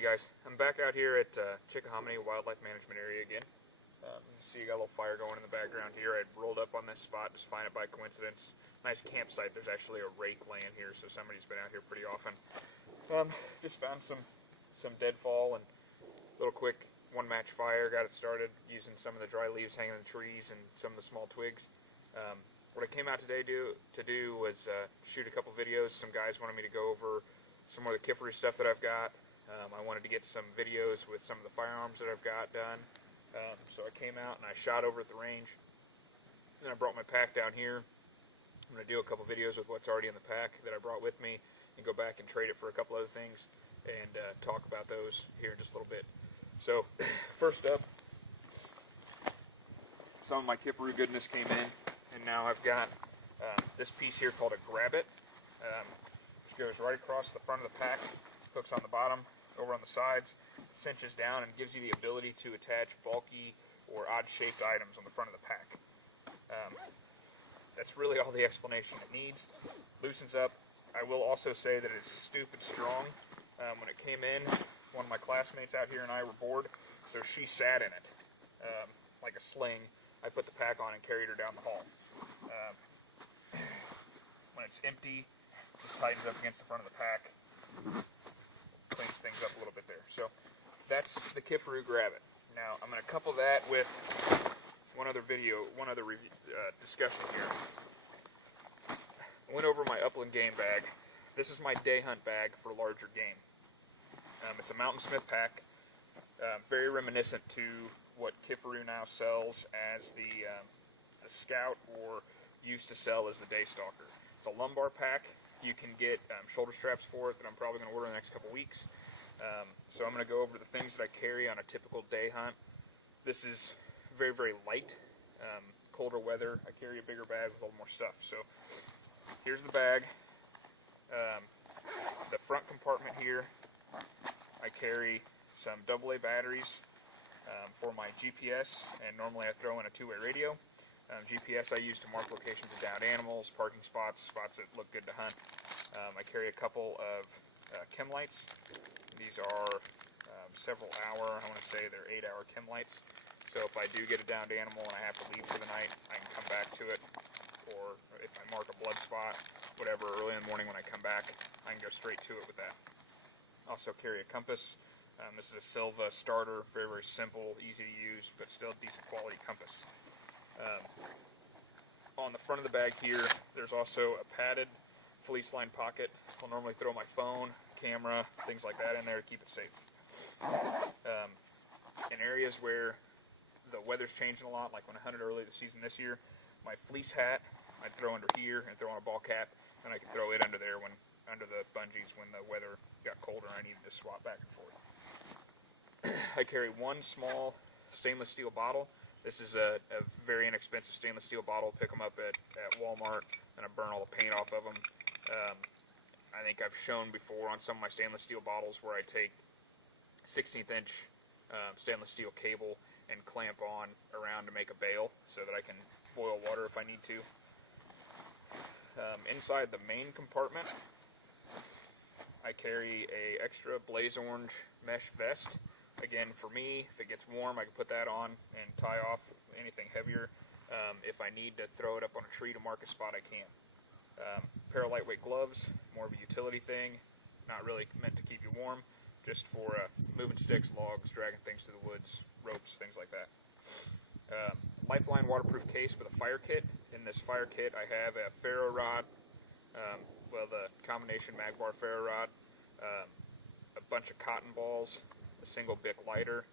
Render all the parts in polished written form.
Hey guys, I'm back out here at Chickahominy Wildlife Management Area again. You see, you got a little fire going in the background here. I rolled up on this spot, just find it by coincidence. Nice campsite. There's actually a rake laying here, so somebody's been out here pretty often. Just found some deadfall and a little quick one-match fire. Got it started using some of the dry leaves hanging in the trees and some of the small twigs. What I came out today to do was shoot a couple videos. Some guys wanted me to go over some more of the Kifaru stuff that I've got. I wanted to get some videos with some of the firearms that I've got done. So I came out and I shot over at the range. Then I brought my pack down here. I'm going to do a couple videos with what's already in the pack that I brought with me and go back and trade it for a couple other things and talk about those here in just a little bit. So first up, some of my Kifaru goodness came in, and now I've got this piece here called a Grab It. It goes right across the front of the pack, hooks on the bottom, over on the sides, cinches down, and gives you the ability to attach bulky or odd-shaped items on the front of the pack. That's really all the explanation it needs. Loosens up. I will also say that it's stupid strong. When it came in, one of my classmates out here and I were bored, so she sat in it like a sling. I put the pack on and carried her down the hall. When it's empty, it just tightens up against the front of the pack. Cleans things up a little bit there. So that's the Kifaru Grab It. Now I'm going to couple that with one other discussion here. I went over my upland game bag. This is my day hunt bag for larger game. It's a Mountainsmith pack, very reminiscent to what Kifaru now sells as the Scout, or used to sell as the Day Stalker. It's a lumbar pack. You can get shoulder straps for it that I'm probably going to order in the next couple weeks. So I'm going to go over the things that I carry on a typical day hunt. This is very, very light. Colder weather, I carry a bigger bag with a little more stuff. So here's the bag. The front compartment here, I carry some AA batteries for my GPS, and normally I throw in a two-way radio. GPS I use to mark locations of downed animals, parking spots, spots that look good to hunt. I carry a couple of chem lights. These are several hour, I want to say they're 8-hour chem lights. So if I do get a downed animal and I have to leave for the night, I can come back to it. Or if I mark a blood spot, whatever, early in the morning when I come back, I can go straight to it with that. Also carry a compass. This is a Silva starter, very, very simple, easy to use, but still decent quality compass. On the front of the bag here, there's also a padded fleece lined pocket. I'll normally throw my phone, camera, things like that in there to keep it safe. In areas where the weather's changing a lot, like when I hunted early this season this year, my fleece hat I'd throw under here and throw on a ball cap, and I could throw it under there under the bungees when the weather got colder and I needed to swap back and forth. I carry one small stainless steel bottle. This is a very inexpensive stainless steel bottle. Pick them up at Walmart, and I burn all the paint off of them. I think I've shown before on some of my stainless steel bottles where I take 16th inch stainless steel cable and clamp on around to make a bail so that I can boil water if I need to. Inside the main compartment, I carry a extra blaze orange mesh vest. Again, for me, if it gets warm, I can put that on and tie off anything heavier. If I need to throw it up on a tree to mark a spot, I can. Pair of lightweight gloves, more of a utility thing, not really meant to keep you warm, just for moving sticks, logs, dragging things through the woods, ropes, things like that. Lifeline waterproof case with a fire kit. In this fire kit, I have a ferro rod, the combination Magbar ferro rod, a bunch of cotton balls, a single Bic lighter,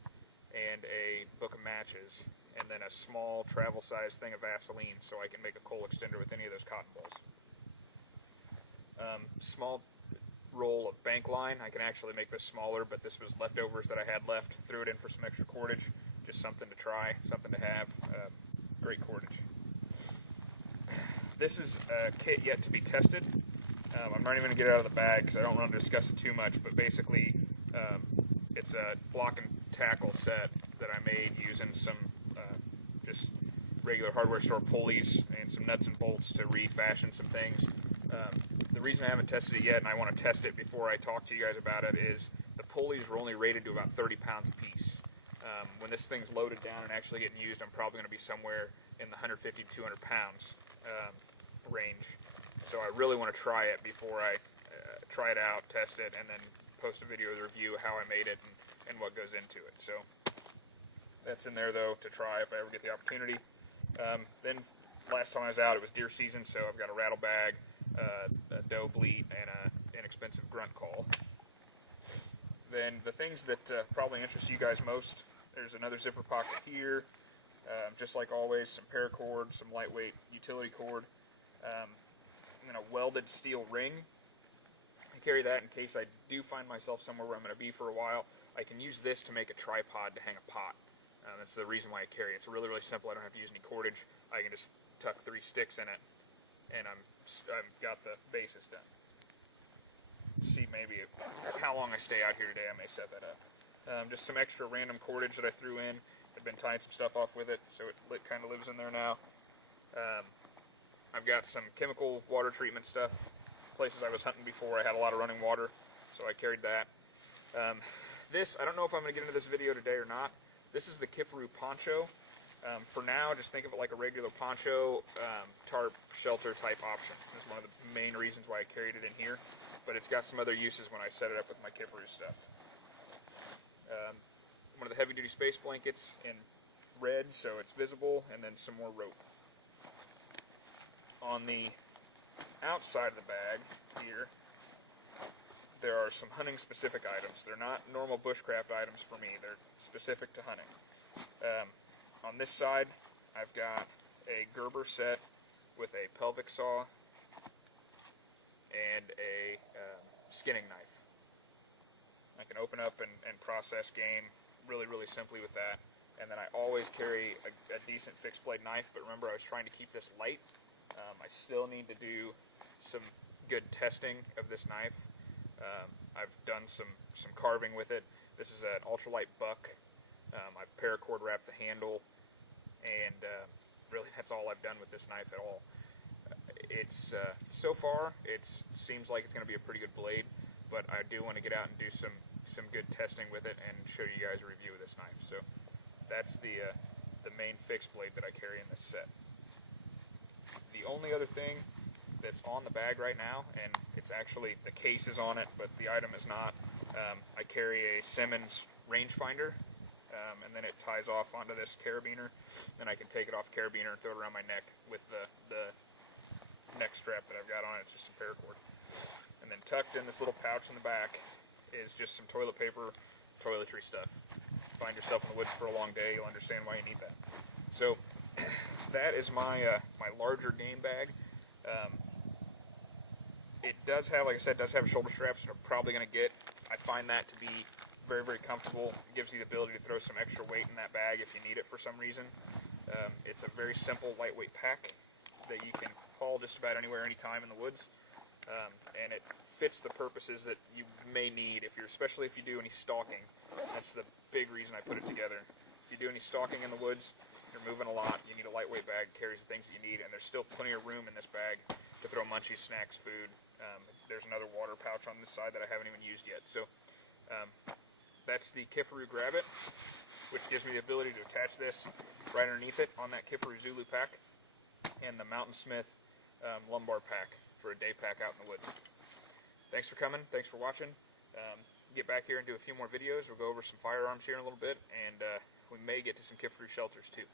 and a book of matches, and then a small travel-sized thing of Vaseline so I can make a coal extender with any of those cotton balls. Small roll of bank line. I can actually make this smaller, but this was leftovers that I had left. Threw it in for some extra cordage. Just something to try, something to have. Great cordage. This is a kit yet to be tested. I'm not even going to get it out of the bag because I don't want to discuss it too much, but basically it's a block and tackle set that I made using some just regular hardware store pulleys and some nuts and bolts to refashion some things. The reason I haven't tested it yet, and I want to test it before I talk to you guys about it, is the pulleys were only rated to about 30 pounds a piece. When this thing's loaded down and actually getting used, I'm probably going to be somewhere in the 150 to 200 pounds range. So I really want to try it before I try it out, test it, and then post a video with a review of how I made it and what goes into it. So that's in there, though, to try if I ever get the opportunity. Then last time I was out, it was deer season, so I've got a rattle bag, a doe bleat, and an inexpensive grunt call. Then the things that probably interest you guys most, there's another zipper pocket here, just like always, some paracord, some lightweight utility cord, and then a welded steel ring. I carry that in case I do find myself somewhere where I'm going to be for a while. I can use this to make a tripod to hang a pot. That's the reason why I carry it. It's really, really simple. I don't have to use any cordage. I can just tuck 3 sticks in it, and I've got the basis done. See maybe how long I stay out here today. I may set that up. Just some extra random cordage that I threw in. I've been tying some stuff off with it, so it kind of lives in there now. I've got some chemical water treatment stuff. Places I was hunting before, I had a lot of running water, so I carried that. This, I don't know if I'm going to get into this video today or not. This is the Kifaru poncho. For now, just think of it like a regular poncho, tarp, shelter type option. This is one of the main reasons why I carried it in here, but it's got some other uses when I set it up with my Kifaru stuff. One of the heavy-duty space blankets in red, so it's visible, and then some more rope. On the outside of the bag here, there are some hunting-specific items. They're not normal bushcraft items for me. They're specific to hunting. On this side, I've got a Gerber set with a pelvic saw and a skinning knife. I can open up and process game really, really simply with that. And then I always carry a decent fixed blade knife, but remember I was trying to keep this light. I still need to do some good testing of this knife. I've done some carving with it. This is an ultralight buck. I've paracord wrapped the handle, and really that's all I've done with this knife at all. It's so far it seems like it's going to be a pretty good blade, but I do want to get out and do some good testing with it and show you guys a review of this knife. So that's the main fixed blade that I carry in this set. The only other thing that's on the bag right now, and it's actually, the case is on it, but the item is not, I carry a Simmons rangefinder, and then it ties off onto this carabiner, and I can take it off carabiner and throw it around my neck with the neck strap that I've got on it. It's just some paracord. And then tucked in this little pouch in the back is just some toilet paper, toiletry stuff. Find yourself in the woods for a long day, you'll understand why you need that. So that is my my larger game bag. It does have, like I said, shoulder straps that I'm probably going to get. I find that to be very, very comfortable. It gives you the ability to throw some extra weight in that bag if you need it for some reason. It's a very simple, lightweight pack that you can haul just about anywhere, anytime in the woods. And it fits the purposes that you may need, especially if you do any stalking. That's the big reason I put it together. If you do any stalking in the woods, you're moving a lot, you need a lightweight bag, carries the things that you need, and there's still plenty of room in this bag to throw munchies, snacks, food. There's another water pouch on this side that I haven't even used yet. So that's the Kifaru Grab It, which gives me the ability to attach this right underneath it on that Kifaru Zulu pack, and the Mountainsmith Lumbar pack for a day pack out in the woods. Thanks for coming. Thanks for watching. Get back here and do a few more videos. We'll go over some firearms here in a little bit, and we may get to some Kifaru shelters too.